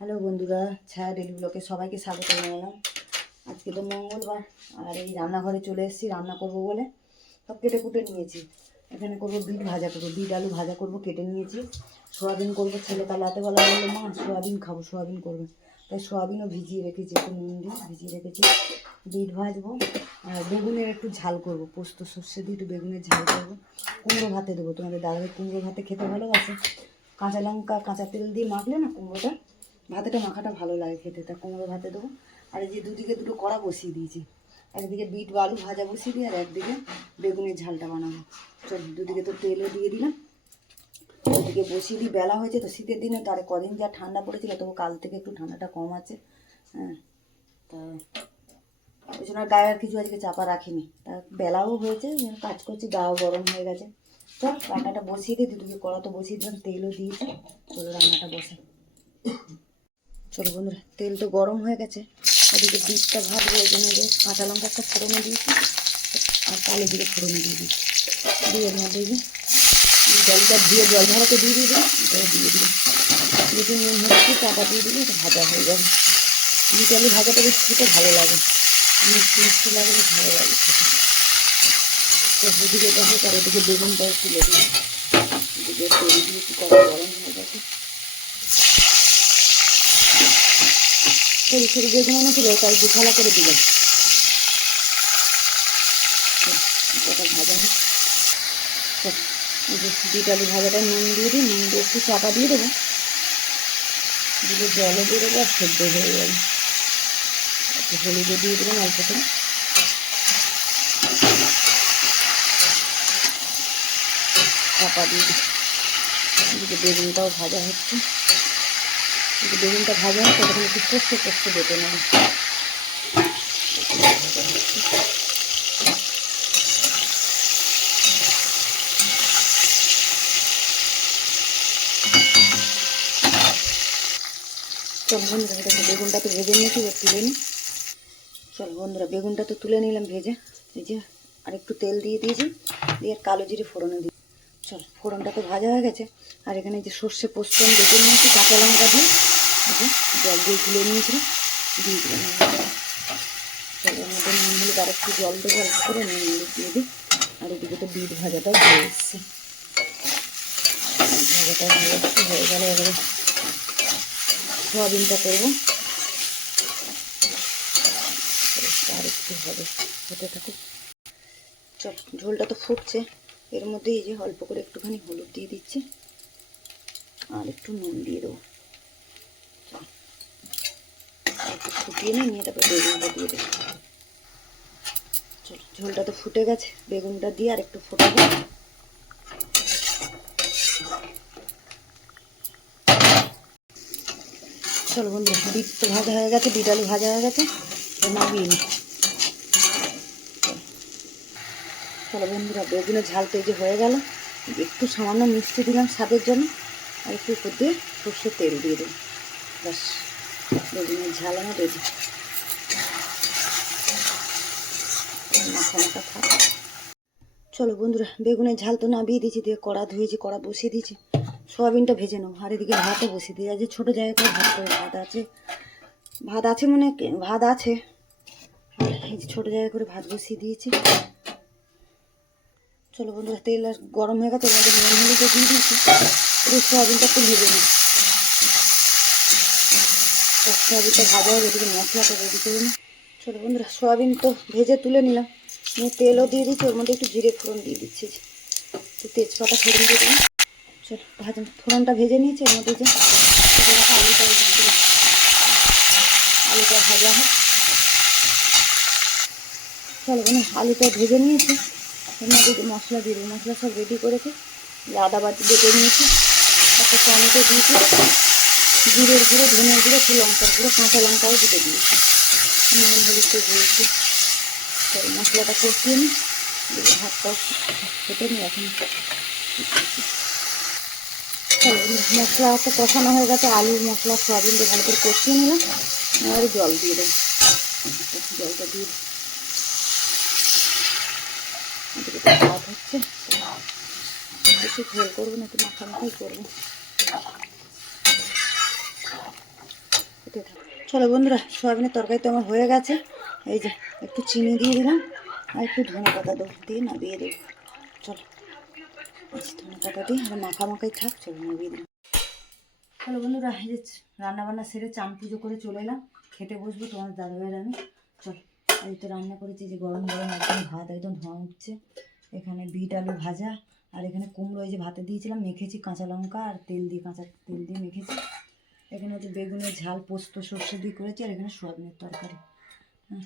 Hello বন্ধুরা, ছায়া daily ব্লগে সবাইকে স্বাগত জানালাম। আজকে তো মঙ্গলবার, আর এই রান্নাঘরে চলে এসেছি রান্না করব বলে সব কেটে কুটে নিয়েছি। এখানে করবো বিট ভাজা, করবো বিট আলু ভাজা করবো, কেটে নিয়েছি। সোয়াবিন করবো, ছেলে কাল রাতে বেলা বললো মা সোয়াবিন খাবো, সোয়াবিন করবে, তাই সোয়াবিনও ভিজিয়ে রেখেছি, একটু নুন দিয়ে ভিজিয়ে রেখেছি। বিট ভাজবো আর বেগুনের একটু ঝাল করবো, পোস্ত সর্ষে দিয়ে একটু বেগুনের ঝাল করবো। কুমড়ো ভাতে দেবো, তোমাদের দাদাভাই কুমড়ো ভাতে খেতে ভালোবাসে। কাঁচা লঙ্কা কাঁচা তেল দিয়ে মাখলে না কুমড়োটা ভাতেটা মাখাটা ভালো লাগে খেতে, তা কুমড়ো ভাতে দেবো। আর এই যে দুদিকে দুটো কড়া বসিয়ে দিয়েছি, একদিকে বিট আলু ভাজা বসিয়ে দিই আর একদিকে বেগুনের ঝালটা বানাবো। চল দুদিকে তো তেলও দিয়ে দিলাম, ওদিকে বসিয়ে দিই। বেলা হয়েছে তো শীতের দিনে, তো আর কদিন যা ঠান্ডা পড়েছিল, তবু কাল থেকে একটু ঠান্ডাটা কম আছে। হ্যাঁ, তা ওই জন্য আর গায়ে আর কিছু আজকে চাপা রাখিনি। তা বেলাও হয়েছে, কাজ করছি, গাও গরম হয়ে গেছে। চল রান্নাটা বসিয়ে দিই, দুদিকে কড়া তো বসিয়ে দিলাম, তেলও দিয়েছি। চলো রান্নাটা বসে। চলো বন্ধুরা, তেল তো গরম হয়ে গেছে, ওদিকে বিটটা ভাজবো। ওই জন্য যে কাঁচা লঙ্কা একটা ফোড়নে দিয়েছি আর কালো দিকে ফোড়নে দিয়ে দিচ্ছি, দিয়ে এর মধ্যে জলটা দিয়ে জল ধরাতে দিয়ে দিলাম, দিয়ে দিলাম যদি নুন হচ্ছে চাপা দিয়ে দিলে এটা ভাজা হয়ে যাবে। বিট আলু ভাজাটা বেশ খেতে ভালো লাগে, মিষ্টি মিষ্টি লাগে, বেশ ভালো লাগে খেতে। তো ওদিকে দেখো, তার ওদিকে বেগুনটাও তুলে দিই, ওদিকে তেল দিয়েছি, কড়া গরম হয়ে গেছে। সরু সরু বেগুন এনেছিল, তাই দুখালা করে দিলাম, ওটা ভাজা হোক। এই যে বিট আলু ভাজাটা নুন দিয়ে দিই, নুন দিয়ে একটু চাপা দিয়ে দেবো, দিলে জলে দিয়ে দেবো আর সেদ্ধ হয়ে যাবে। একটু হলুদে দিয়ে দিলাম অল্প করে, চাপা দিয়ে দিই। এদিকে বেগুনটাও ভাজা হচ্ছে, যদি বেগুনটা ভাজা হয় তখন একটু পোস্ত পোস্ত বেটে নেবো। ভাজা হচ্ছে, চল বন্ধুরা দেখো বেগুনটা তো ভেজে নিয়েছি, তুলে নিই। চল বন্ধুরা বেগুনটা তো তুলে নিলাম ভেজে, এই যে আর একটু তেল দিয়ে দিয়েছি, দিয়ে কালো জিরে ফোড়নে দিই। চল ফোড়নটা তো ভাজা হয়ে গেছে, আর এখানে যে সর্ষে পোস্ত আমি বেটে নিয়েছি কাঁচা লঙ্কা দিয়ে, জল দিয়ে গুলে নিয়েছিলাম, দিয়ে দিলাম। চল এর মধ্যে নুন হলুদ আর একটু জল দেবো অল্প করে, নুন হলুদ দিয়ে দিই। আর এদিকে তো বিট ভাজাটাও হয়ে এসছে, ভাজাটা হয়ে এসছে, হয়ে গেলে এবারে সোয়াবিনটা করবো। আর একটু হবে, হতে থাকুক। চল ঝোলটা তো ফুটছে, এর মধ্যে এই যে অল্প করে একটুখানি হলুদ দিয়ে দিচ্ছি আর একটু নুন দিয়ে দেবো। একটু ফুটিয়ে নিয়ে তারপরে বেগুনটা দিয়ে দেবো। চল ঝোলটা তো ফুটে গেছে, বেগুনটা দিয়ে আর একটু ফোটাবো। চলো বন্ধুরা, বিট তো ভাজা হয়ে গেছে, বিট আলু ভাজা হয়ে গেছে, নামিয়ে নিই। চলো বন্ধুরা, বেগুনের ঝাল তো এই যে হয়ে গেল, একটু সামান্য মিষ্টি দিলাম স্বাদের জন্য, আর একটু উপর দিয়ে সর্ষের তেল দিয়ে দেবো, ব্যাস বেগুনের ঝাল আমার রেডি। মাখা মাখা থাক। চলো বন্ধুরা, বেগুনের ঝাল তো নামিয়ে দিয়েছি, দিয়ে কড়া ধুয়েছি, কড়া বসিয়ে দিয়েছি, সোয়াবিনটা ভেজে নেবো। আর এদিকে ভাতও বসিয়ে দিয়েছি, আজ ছোটো জায়গায় করে ভাত আছে, ভাত আছে মানে ভাত আছে, আর এই যে ছোটো জায়গায় করে ভাত বসিয়ে দিয়েছি। চলো বন্ধুরা, তেল আর গরম হয়ে গেছে, আমাদের নুন হলুদে দিয়ে দিয়েছি, একটু সোয়াবিনটা একটু ভেজে নিই। সোয়াবিনটা ভাজা হবে, এদিকে মশলাটা রেডি করে নিই। চলো বন্ধুরা, সোয়াবিন তো ভেজে তুলে নিলাম, নিয়ে তেলও দিয়ে দিচ্ছি, ওর মধ্যে একটু জিরে ফোড়ন দিয়ে দিচ্ছি, একটু তেজপাতা ফোড়ন দিয়ে দিলাম। চলো ফোড়নটা ভেজে নিয়েছি, ওর মধ্যে যে আলুটা দিয়ে দিলাম, আলুটা ভাজা হোক। চলো বন্ধু, আলুটা ভেজে নিয়েছি, এর মধ্যে মশলা দিয়ে দেবো। মশলা সব রেডি করেছি, আদা বাটি বেটে নিয়েছি, একটা টমেটো দিয়েছি, জিরের গুঁড়ো, ধনের গুঁড়ো, একটু লঙ্কার গুঁড়ো, কাঁচা লঙ্কাও দিতে দিয়েছি, নুন হলুদটা দিয়েছি। চলো মশলাটা কষিয়ে নিই, ভাতটাও খেতে নিই এখন। চলো মশলা তো কষানো হয়ে গেছে, আলু মশলা সোয়াবিন দিয়ে ভালো করে কষিয়ে নিলাম, এবার জল দিয়ে দেবো। জলটা দিয়ে ভাত হচ্ছে, বেশি ঝোল করবো না, একটু মাখা মাখাই করবো। এতে থাক। চলো বন্ধুরা, সয়াবিনের তরকারি তো আমার হয়ে গেছে। এই যে একটু চিনি দিয়ে দিলাম আর একটু ধনে পাতা দেবো, দিয়ে নাবিয়ে দেবো। চলো, ধনে পাতা দিয়ে আর মাখা মাখাই থাক। চলো নাবিয়ে দিলাম। চলো বন্ধুরা, এই যে রান্নাবান্না সেরে চান পুজো করে চলে এলাম, খেতে বসবো তোমার দাদাভাইয়ের আমি। চলো, এই তো রান্না করেছি যে গরম গরম একদম ভাত, একদম ধোঁয়া উঠছে। এখানে বিট আলু ভাজা, আর এখানে কুমড়ো এই যে ভাতে দিয়েছিলাম, মেখেছি কাঁচা লঙ্কা আর তেল দিয়ে, কাঁচা তেল দিয়ে মেখেছি। এখানে হচ্ছে বেগুনের ঝাল পোস্ত সর্ষে দিয়ে করেছি, আর এখানে সোয়াবিনের তরকারি। হ্যাঁ,